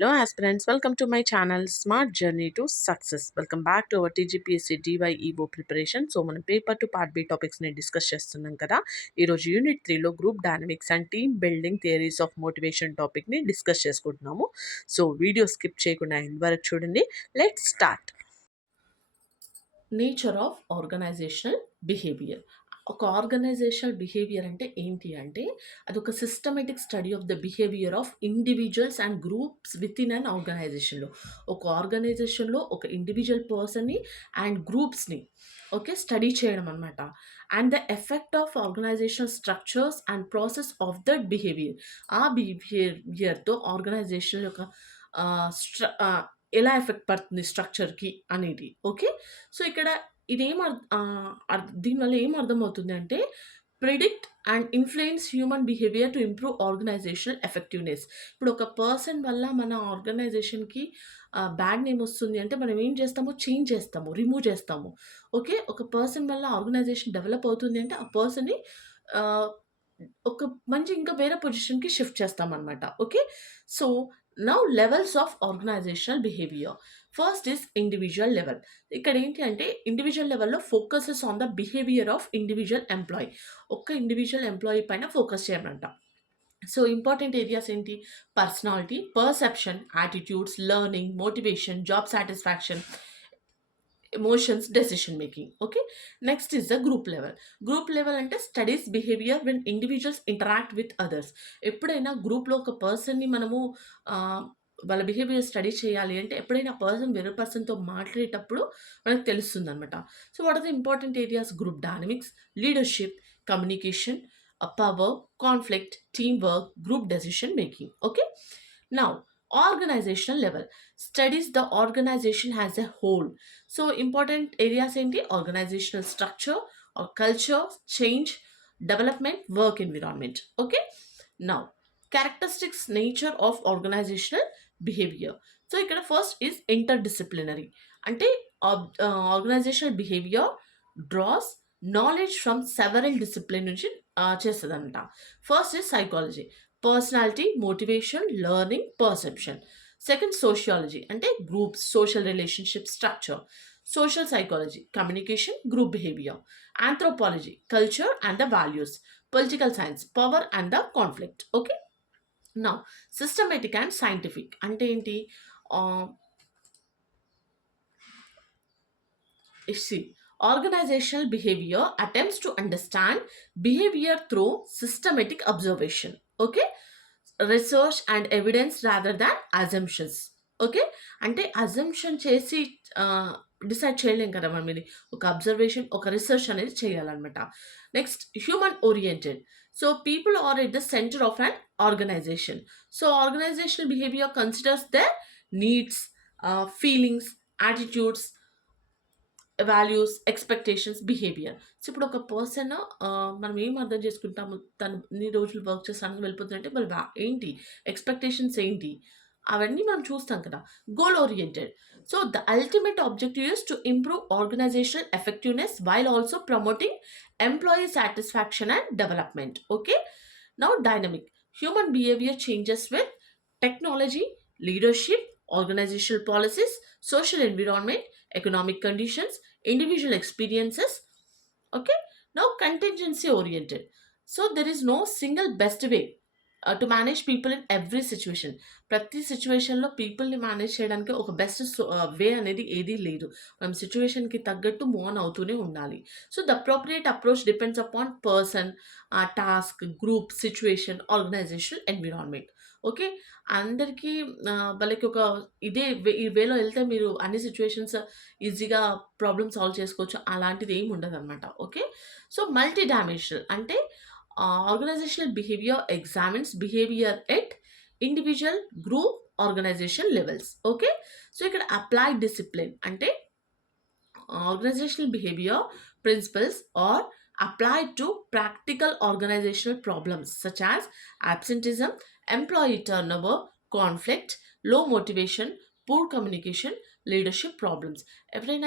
Hello aspirants, welcome to my channel Smart Journey to Success. Welcome back to our TGPSC DyEO preparation. So మనం paper two part B టాపిక్స్ని discuss చేస్తున్నాం కదా. ఈరోజు unit 3లో group dynamics and team building theories of motivation టాపిక్ని discuss చేసుకుంటున్నాము. So video skip చేయకుండా end వరకు చూడండి. Let's start. Nature of organisational behaviour. ఒక ఆర్గనైజేషనల్ బిహేవియర్ అంటే ఏంటి అంటే అదొక systematic study of the behaviour of individuals and groups within an ఆర్గనైజేషన్లో. ఒక ఆర్గనైజేషన్లో ఒక ఇండివిజువల్ పర్సన్ని అండ్ గ్రూప్స్ని స్టడీ చేయడం అనమాట. And the effect of organizational structures and process of that behavior. ఆ బిహేవియర్తో ఆర్గనైజేషన్ యొక్క ఎలా ఎఫెక్ట్ పడుతుంది స్ట్రక్చర్కి అనేది. సో ఇక్కడ ఇదేం దీనివల్ల ఏం అర్థమవుతుంది అంటే predict and influence human behavior to improve organizational effectiveness. ఇప్పుడు ఒక పర్సన్ వల్ల మన ఆర్గనైజేషన్కి బ్యాడ్ నేమ్ వస్తుంది అంటే మనం ఏం చేస్తాము, చేంజ్ చేస్తాము, రిమూవ్ చేస్తాము. ఒక పర్సన్ వల్ల ఆర్గనైజేషన్ డెవలప్ అవుతుంది అంటే ఆ పర్సన్ని ఒక మంచి ఇంకా వేరే పొజిషన్కి షిఫ్ట్ చేస్తామన్నమాట. So now levels of organisational behaviour. First is individual level. ఇక్కడ ఏంటి అంటే ఇండివిజువల్ లెవెల్లో focuses on the behaviour of individual employee. ఒక్క ఇండివిజువల్ ఎంప్లాయీ పైన ఫోకస్ చేయమంట. సో ఇంపార్టెంట్ ఏరియాస్ ఏంటి? Personality, perception, attitudes, learning, motivation, job satisfaction, emotions, decision making. Next is the group level. Group level అంటే studies behaviour when individuals interact with others. ఎప్పుడైనా గ్రూప్లో ఒక పర్సన్ని మనము వాళ్ళ బిహేవియర్ స్టడీ చేయాలి అంటే ఎప్పుడైనా పర్సన్ వేరే పర్సన్తో మాట్లాడేటప్పుడు మనకు తెలుస్తుంది అనమాట. So what are the important areas? Group dynamics, leadership, communication, power, conflict, team work, group decision making. Now organizational level studies the organization as a whole. So important areas ఏంటి? Organizational structure or culture, change, development, work environment. Now characteristics, nature of organisational behaviour. So ఇక్కడ first is interdisciplinary. అంటే organizational behaviour draws knowledge from several discipline నుంచి చేస్తుందంట. First is psychology, personality, motivation, learning, perception. Second sociology అంటే groups, social relationship, structure. Social psychology, communication, group behaviour. Anthropology, culture and the values. Political science, power and the conflict. Now systematic and scientific అంటే ఏంటి? Organizational behavior attempts to understand behavior through systematic observation, research and evidence rather than assumptions. అంటే అజంప్షన్ చేసి డిసైడ్ చేయలేం కదా మనం. ఇది ఒక అబ్జర్వేషన్, ఒక రీసెర్చ్ అనేది చేయాలన్నమాట. Next human oriented. So people are at the center of an organization. So organizational behavior considers the needs, feelings, attitudes, values, expectations, behavior. So ఇప్పుడు ఒక పర్సన్ మనం ఏం అర్థం చేసుకుంటాము, తను ఇన్ని రోజులు వర్క్ చేస్తానని వెళ్ళిపోతుందంటే మరి ఏంటి ఎక్స్పెక్టేషన్స్ ఏంటి అవన్నీ మనం చూస్తాం కదా. Goal oriented. So the ultimate objective is to improve organizational effectiveness while also promoting employee satisfaction and development. Now dynamic. Human behavior changes with technology, leadership, organizational policies, social environment, economic conditions, individual experiences. Now contingency oriented. So there is no single best way to manage people in every situation. ప్రతి సిచ్యువేషన్లో పీపుల్ని మేనేజ్ చేయడానికి ఒక best way అనేది ఏదీ లేదు. మనం సిచ్యువేషన్కి తగ్గట్టు మూవ్ ఆన్ అవుతూనే ఉండాలి. So the appropriate approach depends upon person, task, group, situation, organization, environment. అందరికీ వాళ్ళకి ఒక ఈ వేలో వెళ్తే మీరు అన్ని సిచ్యువేషన్స్ ఈజీగా ప్రాబ్లమ్ సాల్వ్ చేసుకోవచ్చు, అలాంటిది ఏమి ఉండదు అనమాట. సో మల్టీ డైమెన్షనల్ అంటే organizational behavior examines behavior at individual, group, organization levels. So ఇక్కడ applied discipline అంటే organizational behavior principles are applied to practical organizational problems such as absenteeism, employee turnover, conflict, low motivation, poor communication, leadership problems. ఎప్పుడైనా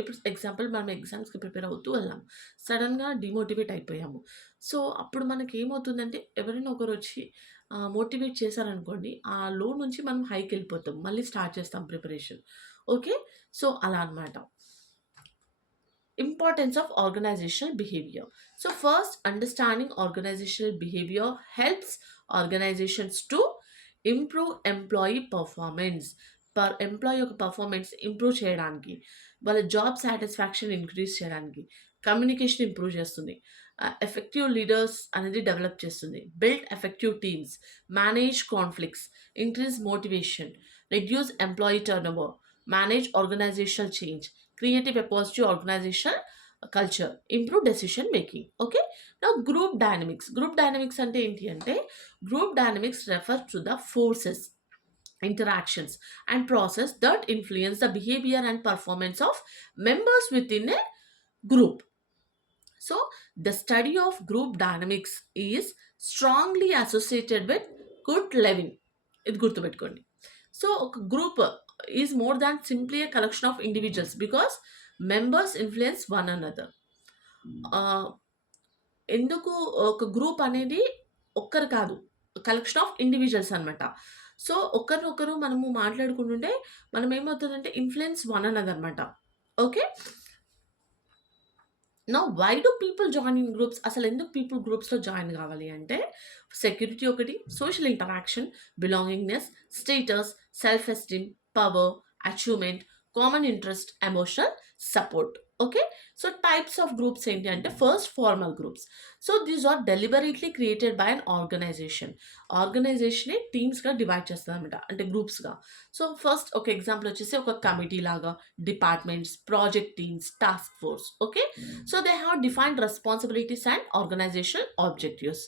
ఇప్పుడు ఎగ్జాంపుల్ మనం ఎగ్జామ్స్కి ప్రిపేర్ అవుతూ వెళ్ళాము, సడన్గా డిమోటివేట్ అయిపోయాము. సో అప్పుడు మనకి ఏమవుతుందంటే ఎవరైనా ఒకరు వచ్చి మోటివేట్ చేశారనుకోండి, ఆ లో నుంచి మనం హైకెళ్ళిపోతాం. మళ్ళీ స్టార్ట్ చేస్తాం ప్రిపరేషన్. ఓకే. సో, అలా అన్నమాట. Importance of organizational behavior. So first, understanding organizational behavior helps organizations to improve employee performance. Per employee యొక్క పర్ఫార్మెన్స్ ఇంప్రూవ్ చేయడానికి, వాళ్ళ జాబ్ సాటిస్ఫాక్షన్ ఇంక్రీజ్ చేయడానికి, కమ్యూనికేషన్ ఇంప్రూవ్ చేస్తుంది, ఎఫెక్టివ్ లీడర్స్ అనేది డెవలప్ చేస్తుంది, build effective teams, manage conflicts, increase motivation, reduce employee turnover, manage organizational change, create a positive organizational culture, improve decision making. Okay. Now group dynamics. Group dynamics ante enti ante, group dynamics refers to the forces, interactions and process that influence the behavior and performance of members within a group. So the study of group dynamics is strongly associated with good living. ఇది గుర్తుపెట్టుకోండి. So ఒక group is more than simply a collection of individuals because members influence one another. ఎందుకు ఒక గ్రూప్ అనేది ఒక్కరు కాదు, collection of individuals అనమాట. సో ఒకరినొకరు మనము మాట్లాడుకుంటుంటే మనం ఏమవుతుందంటే ఇన్ఫ్లుయెన్స్ వన్ అనదర్ అనమాట. Okay. Now why do people join in groups? అసలు ఎందుకు పీపుల్ గ్రూప్స్లో జాయిన్ కావాలి అంటే, సెక్యూరిటీ ఒకటి, social interaction, belongingness, status, self esteem, power, achievement, common interest, emotional support. Okay. So types of groups ఏంటి అంటే, first formal groups. So these are deliberately created by an organization. ఆర్గనైజేషనే టీమ్స్గా డివైడ్ చేస్తుంది అనమాట, అంటే గ్రూప్స్గా. సో ఫస్ట్ ఒక example వచ్చేసి ఒక కమిటీ లాగా, departments, project teams, task force. Okay. So they have defined responsibilities and organizational objectives.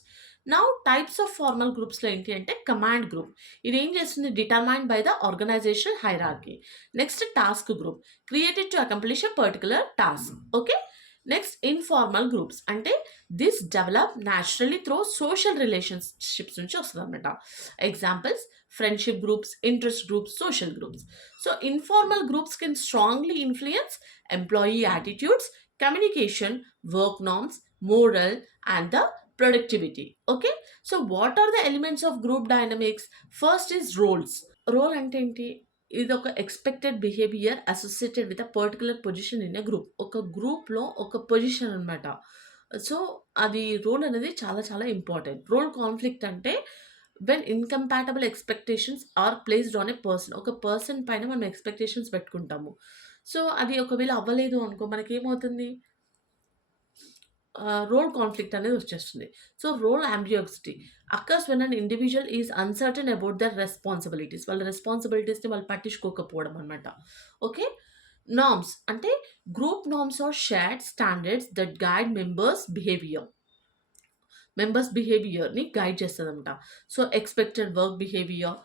Now types of formal గ్రూప్స్లో ఏంటి అంటే, కమాండ్ గ్రూప్. ఇది ఏం చేస్తుంది? Determined by the organization hierarchy. Next task group, created to accomplish a particular task. Okay. Next informal groups అంటే this develop naturally through social relationships నుంచి వస్తుంది అనమాట. Examples friendship groups, interest groups, social groups. So informal groups can strongly influence employee attitudes, communication, work norms, moral, and the productivity. Okay. So what are the elements of group dynamics? First is roles. Role అంటే ఏంటి? ఇది ఒక expected behaviour associated with a particular position in a group. ఒక గ్రూప్లో ఒక పొజిషన్ అనమాట. సో అది రోల్ అనేది చాలా చాలా ఇంపార్టెంట్. రోల్ కాన్ఫ్లిక్ట్ అంటే when incompatible expectations are placed on a person. ఒక పర్సన్ పైన మనం ఎక్స్పెక్టేషన్స్ పెట్టుకుంటాము. సో అది ఒకవేళ అవ్వలేదు అనుకో, మనకేమవుతుంది? రోల్ కాన్ఫ్లిక్ట్ అనేది వచ్చేస్తుంది. So role ambiguity occurs when an individual is uncertain about their responsibilities. వాళ్ళ రెస్పాన్సిబిలిటీస్ని వాళ్ళు పట్టించుకోకపోవడం అనమాట. ఓకే. నార్మ్స్ అంటే group norms are shared standards that guide members బిహేవియర్ని గైడ్ చేస్తుందన్నమాట. So expected work behaviour,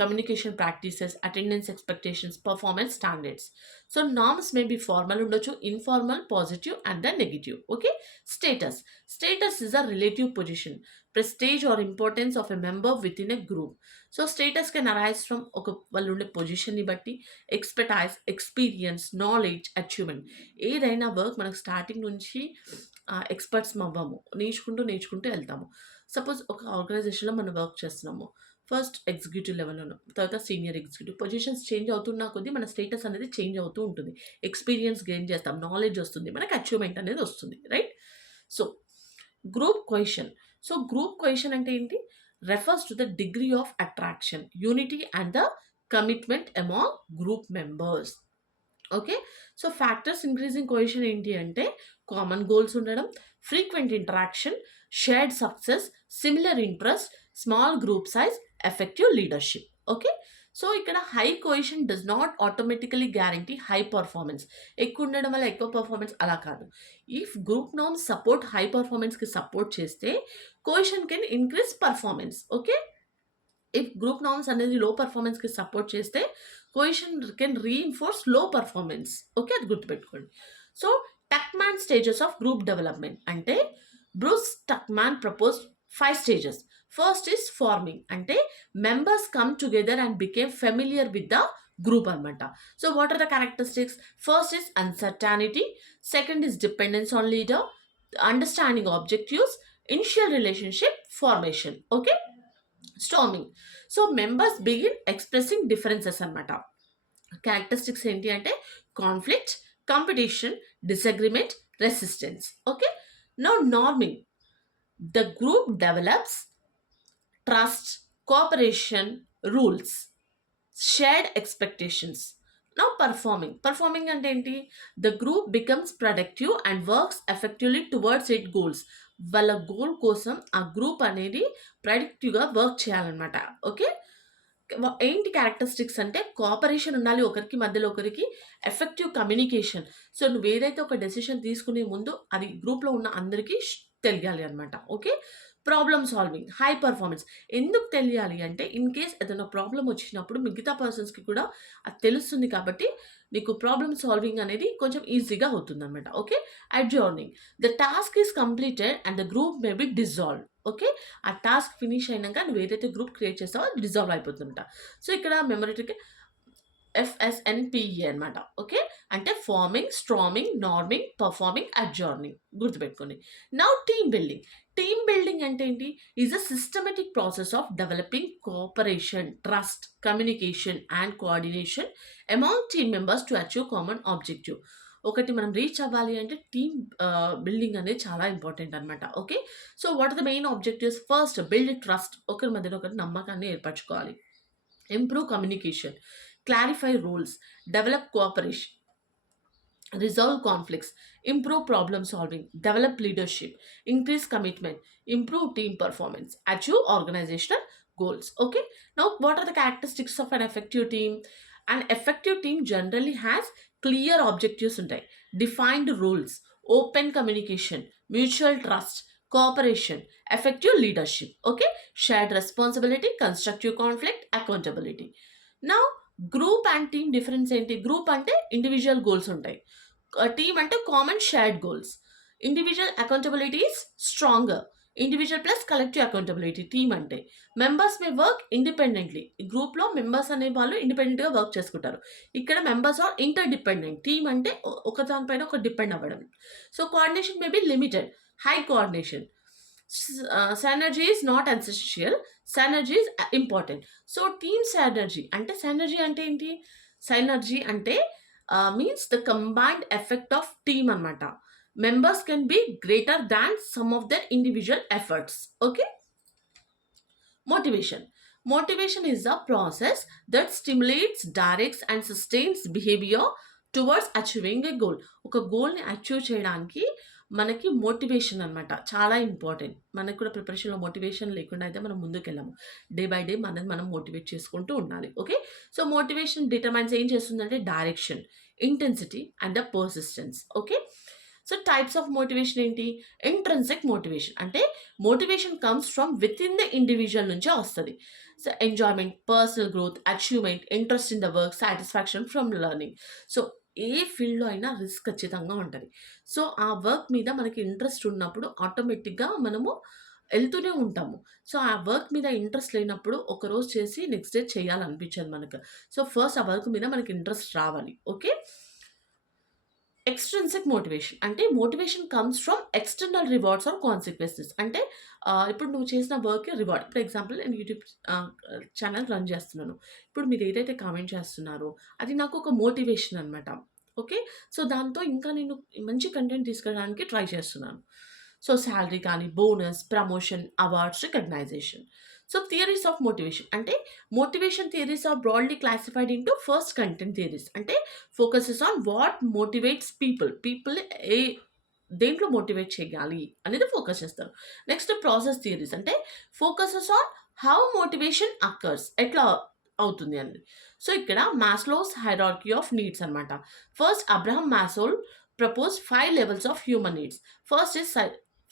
communication practices, attendance expectations, performance standards. So norms may be formal ఉండొచ్చు, informal, positive and the negative. Okay. Status is a relative position, prestige or importance of a member with in a group. So status can arise from ఒక వాళ్ళు ఉండే పొజిషన్ని బట్టి, expertise, experience, knowledge, achievement. ఏదైనా వర్క్ మనకు స్టార్టింగ్ నుంచి ఎక్స్పర్ట్స్ అవ్వము, నేర్చుకుంటూ వెళ్తాము. సపోజ్ ఒక ఆర్గనైజేషన్లో మనం వర్క్ చేస్తున్నాము, ఫస్ట్ ఎగ్జిక్యూటివ్ లెవెల్లోను, తర్వాత సీనియర్ ఎగ్జిక్యూటివ్. పొజిషన్స్ చేంజ్ అవుతున్న కొద్దీ మన స్టేటస్ అనేది చేంజ్ అవుతూ ఉంటుంది. ఎక్స్పీరియన్స్ గెయిన్ చేస్తాం, నాలెడ్జ్ వస్తుంది, మనకి అచీవ్మెంట్ అనేది వస్తుంది. Right. So group cohesion. So group cohesion అంటే ఏంటి? Refers to the degree of attraction, unity and the commitment among group members. Okay. So factors increasing cohesion ఏంటి అంటే, కామన్ గోల్స్ ఉండడం, frequent interaction, shared success, similar interest, small group size, effective leadership. Okay. So ఇక్కడ high cohesion does not automatically guarantee high performance. ఎక్కువ ఉండడం వల్ల ఎక్కువ performance అలా కాదు. If group norms support high పర్ఫార్మెన్స్కి సపోర్ట్ చేస్తే cohesion can increase performance. Okay. If group norms అనేది లో పర్ఫార్మెన్స్కి సపోర్ట్ చేస్తే cohesion can reinforce low performance. Okay. అది గుర్తుపెట్టుకోండి. So Tuckman stages of group development అంటే, Bruce Tuckman proposed 5 stages. First is forming అంటే members come together and became familiar with the group అనమాట. So what are the characteristics? First is uncertainty, second is dependence on leader, understanding objectives, initial relationship formation. Okay. Storming. So members begin expressing differences అనమాట. Characteristics ఏంటి అంటే conflict, competition, disagreement, resistance. Okay, now norming. The group develops trust, cooperation, rules, shared expectations. Now performing అంటే ఏంటి? The group becomes productive and works effectively towards it goals. వాళ్ళ గోల్ కోసం ఆ గ్రూప్ అనేది ప్రొడక్టివ్గా వర్క్ చేయాలన్నమాట. ఓకే, ఏంటి క్యారెక్టరిస్టిక్స్ అంటే కోఆపరేషన్ ఉండాలి ఒకరికి మధ్యలో ఒకరికి, ఎఫెక్టివ్ కమ్యూనికేషన్. సో నువ్వు ఏదైతే ఒక డెసిషన్ తీసుకునే ముందు అది గ్రూప్లో ఉన్న అందరికీ తెలియాలి అనమాట. Okay, problem solving, high performance. ఎందుకు తెలియాలి అంటే ఇన్ కేస్ ఏదైనా ప్రాబ్లం వచ్చినప్పుడు మిగతా పర్సన్స్కి కూడా అది తెలుస్తుంది కాబట్టి నీకు ప్రాబ్లమ్ సాల్వింగ్ అనేది కొంచెం ఈజీగా అవుతుంది అనమాట. Okay, adjourning. The task is completed and the group may be dissolve. Okay, ఆ టాస్క్ ఫినిష్ అయినాక నువ్వు ఏదైతే గ్రూప్ క్రియేట్ చేస్తావో అది డిజాల్వ్ అయిపోతుంట. సో ఇక్కడ మెమరీకి FSNPE అనమాట. ఓకే, అంటే ఫార్మింగ్, స్ట్రామింగ్, నార్మింగ్, పర్ఫార్మింగ్, అడ్జార్నింగ్. గుర్తుపెట్టుకోండి. Now team building. Team building అంటే ఏంటి? Is a systematic process of developing cooperation, trust, communication and coordination among team members to achieve common objective. ఒకటి మనం రీచ్ అవ్వాలి అంటే టీమ్ బిల్డింగ్ అనేది చాలా ఇంపార్టెంట్ అనమాట. Okay, so what are the main objectives? First, build trust. ఒకరి మధ్యలో ఒకరి నమ్మకాన్ని ఏర్పరచుకోవాలి. Improve communication, clarify roles, develop cooperation, resolve conflicts, improve problem solving, develop leadership, increase commitment, improve team performance, achieve organizational goals. Okay, now what are the characteristics of an effective team? An effective team generally has clear objectives ఉంటాయి, defined rules, open communication, mutual trust, cooperation, effective leadership. Okay, shared responsibility, constructive conflict, accountability. Now group and team difference ఏంటి? గ్రూప్ అంటే individual goals ఉంటాయి, టీమ్ అంటే common shared goals. Individual accountability is stronger, individual plus collective accountability. Team అంటే మెంబర్స్ మే work independently. గ్రూప్లో మెంబర్స్ అనే వాళ్ళు ఇండిపెండెంట్గా వర్క్ చేసుకుంటారు. ఇక్కడ members are inter dependent. Team అంటే ఒక దానిపైన ఒక డిపెండ్ అవ్వడం. So coordination may be limited, high coordination. Synergy is not essential, synergy is important. So team synergy అంటే synergy అంటే ఏంటి? Synergy అంటే means the combined effect of team అన్నమాట. Members can be greater than some of their individual efforts. Okay, motivation. Motivation is a process that stimulates, directs and sustains behavior towards achieving a goal. ఒక గోల్ని అచీవ్ చేయడానికి మనకి మోటివేషన్ అనమాట చాలా ఇంపార్టెంట్. మనకు కూడా ప్రిపరేషన్లో మోటివేషన్ లేకుండా అయితే మనం ముందుకెళ్ళాము. డే బై డే మనం మోటివేట్ చేసుకుంటూ ఉండాలి. ఓకే, సో మోటివేషన్ డిటర్మైన్స్ ఏం చేస్తుందంటే direction, intensity and the persistence. Okay, so types of motivation ఏంటి? ఇంట్రెన్సిక్ మోటివేషన్ అంటే motivation comes from within the individual నుంచే వస్తుంది. So enjoyment, personal growth, achievement, interest in the work, satisfaction from learning. So ఏ ఫీల్డ్లో అయినా రిస్క్ ఖచ్చితంగా ఉంటుంది. సో ఆ వర్క్ మీద మనకి ఇంట్రెస్ట్ ఉన్నప్పుడు ఆటోమేటిక్గా మనము వెళ్తూనే ఉంటాము. సో ఆ వర్క్ మీద ఇంట్రెస్ట్ లేనప్పుడు ఒకరోజు చేసి నెక్స్ట్ డే చేయాలనిపించదు మనకు. సో ఫస్ట్ ఆ వర్క్ మీద మనకి ఇంట్రెస్ట్ రావాలి. ఓకే, ఎక్స్ట్రిన్సిక్ మోటివేషన్ అంటే motivation comes from external rewards or consequences. అంటే ఇప్పుడు నువ్వు చేసిన వర్క్కి రివార్డ్. ఫర్ ఎగ్జాంపుల్ నేను యూట్యూబ్ ఛానల్ రన్ చేస్తున్నాను. ఇప్పుడు మీరు ఏదైతే కామెంట్ చేస్తున్నారో అది నాకు ఒక మోటివేషన్ అనమాట. ఓకే, సో దాంతో ఇంకా నేను మంచి కంటెంట్ తీసుకెళ్ళడానికి ట్రై చేస్తున్నాను. సో శాలరీ కానీ, bonus, promotion, awards, recognition. So theories of motivation అంటే motivation theories are broadly classified into first content theories. అంటే focuses on what motivates people దేంట్లో మోటివేట్ చేయాలి అనేది ఫోకస్ చేస్తారు. నెక్స్ట్ ప్రాసెస్ థియరీస్ అంటే focuses on how motivation occurs, ఎట్లా అవుతుంది అని. సో ఇక్కడ మాస్లోస్ హైరార్కీ ఆఫ్ నీడ్స్ అనమాట. First Abraham Maslow propose 5 levels of human needs. First is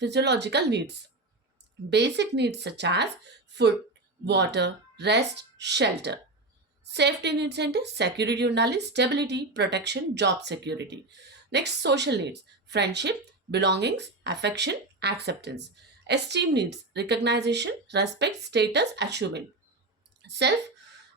physiological needs. Basic needs such as food, water, rest, shelter. Safety needs అంటే సెక్యూరిటీ ఉండాలి, stability, protection, job security. Next social needs, friendship, belongings, affection, acceptance. Esteem needs, recognition, respect, status, achievement. Self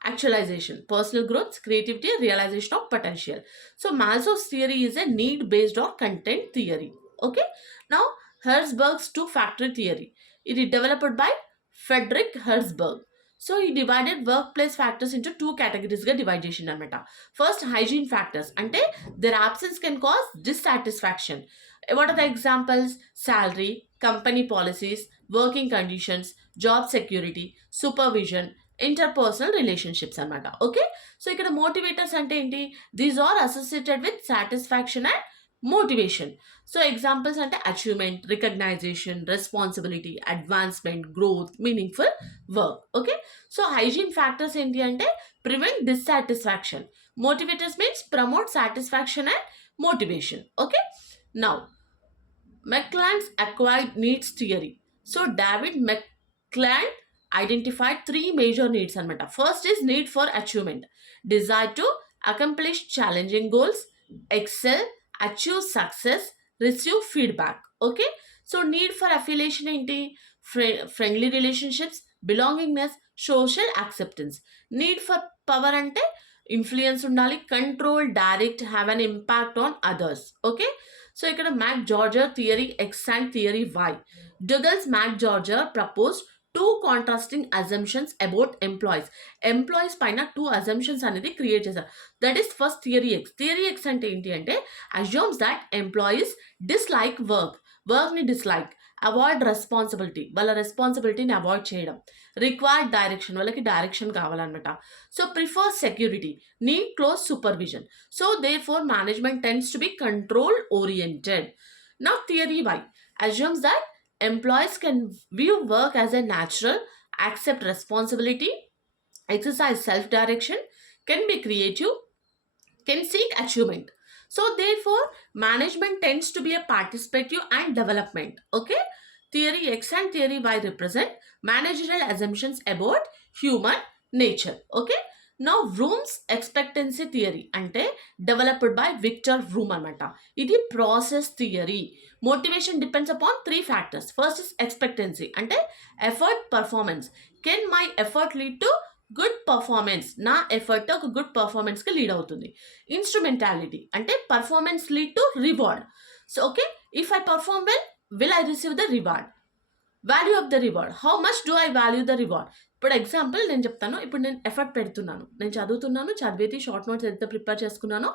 actualization, personal growth, creativity, realization of potential. So Maslow's theory is a need based or content theory. Okay, now Herzberg's two factor theory, it is developed by Friedrich Herzberg. So ఈ divided work place factors into 2 కేటగిరీస్గా divide చేసిండు అనమాట. First hygiene factors, అంటే their absence can cause dissatisfaction. What are the examples? Salary, company policies, working conditions, job security, supervision, interpersonal relationships అన్నమాట. Okay, so ఇక్కడ motivators అంటే ఏంటి? These are associated with satisfaction and motivation. So examples అంటే achievement, recognition, responsibility, advancement, growth, meaningful work. Okay, so hygiene factors ఏంటి అంటే prevent dissatisfaction. Motivators means promote satisfaction and motivation. Okay. Now, McClelland's acquired needs theory. So, David McClelland identified 3 major needs. First is need for achievement, desire to accomplish challenging goals, excel, achieve success, receive feedback. Okay. So, need for affiliation ఏంటి? Friendly relationships, belongingness, social acceptance. Need for power అంటే influence ఉండాలి, control, direct, have an impact on others. Okay, so ఇక్కడ McGregor theory X and theory Y. Douglas McGregor propose 2 contrasting assumptions about employees పైన 2 assumptions అనేది create చేశారు. That is first theory X. Theory X అంటే ఏంటి అంటే assumes that employees dislike వర్క్ని dislike, avoid responsibility, వాళ్ళ రెస్పాన్సిబిలిటీని avoid చేయడం, రిక్వైర్డ్ డైరెక్షన్, వాళ్ళకి డైరెక్షన్ కావాలన్నమాట. So prefer security, need close supervision. So therefore management tends to be control oriented. Now theory Y assumes that employees can view work as a natural, accept responsibility, exercise self-direction, can be creative, can seek achievement. So therefore, management tends to be a participative and development. Okay, theory X and theory Y represent managerial assumptions about human nature. Okay, now Vroom's expectancy theory అంటే developed by Victor Vroom అనమాట. ఇది process theory. Motivation depends upon 3 factors. First is expectancy అంటే effort, performance. Can my effort lead to good performance, నా effort ఒక good పర్ఫార్మెన్స్కి lead అవుతుంది. Instrumentality అంటే performance lead to reward. So okay, if I perform well, will I receive the reward? Value of the reward, how much do I value the reward? ఇప్పుడు example నేను చెప్తాను. ఇప్పుడు నేను effort పెడుతున్నాను, నేను చదువుతున్నాను, చదివేది షార్ట్ నోట్స్ ఎంత ప్రిపేర్ చేసుకున్నానో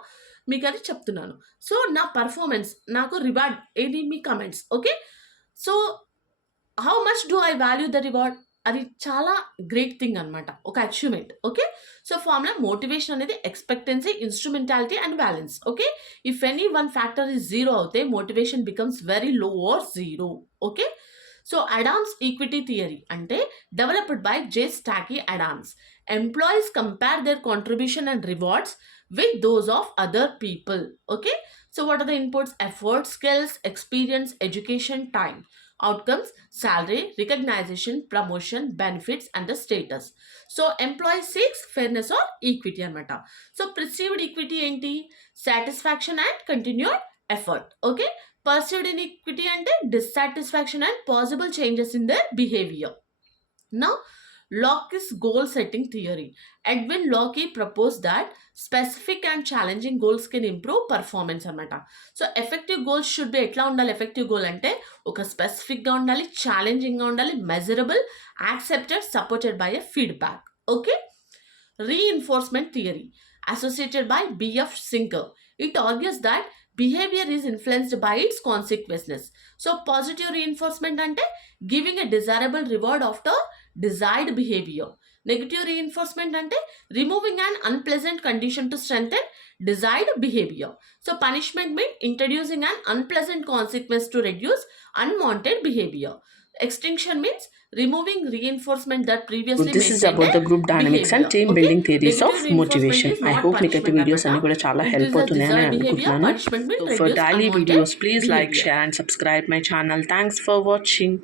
మీకు అది చెప్తున్నాను. సో నా పర్ఫార్మెన్స్, నాకు రివార్డ్ ఏది? మీ comments. Okay, so how much do I value the reward? అది చాలా గ్రేట్ థింగ్ అనమాట, ఒక achievement. Okay, so formula motivation అనేది expectancy, instrumentality and balance. Okay, if any one factor is 0 అవుతే motivation becomes very low or 0. Okay, so Adams equity theory అంటే developed by J Stacy Adams. Employees compare their contribution and rewards with those of other people. Okay, so what are the inputs? Effort, skills, experience, education, time. Outcomes: salary, recognition, promotion, benefits and the status. So employee seeks fairness or equity అనమాట. So perceived equity ఏంటి? Satisfaction and continued effort. Okay, perceived inequity అంటే dissatisfaction and possible changes in their behavior. Now Locke's goal setting theory. Edwin Locke proposed that specific and challenging goals can improve performance అనమాట. So effective goals should be ఎట్లా ఉండాలి? Effective goal అంటే ఒక స్పెసిఫిక్గా ఉండాలి, ఛాలెంజింగ్గా ఉండాలి, measurable, accepted, supported by a feedback. Okay, reinforcement theory associated by B.F. Singer. It argues that behavior is influenced by its consequences. So positive reinforcement అంటే giving a desirable reward after desired behavior. Negative reinforcement అంటే removing an unpleasant condition to strengthen desired behavior. So punishment means introducing an unpleasant consequence to reduce unwanted behavior. Extinction means removing reinforcement that previously this is about the group dynamics and team building theories of motivation. I hope మీకు అయితే వీడియోస్ అన్ని కూడా చాలా హెల్ప్ అవుతున్నాయని అనుకుంటున్నాను. For daily videos, please like, share and subscribe my channel. Thanks for watching.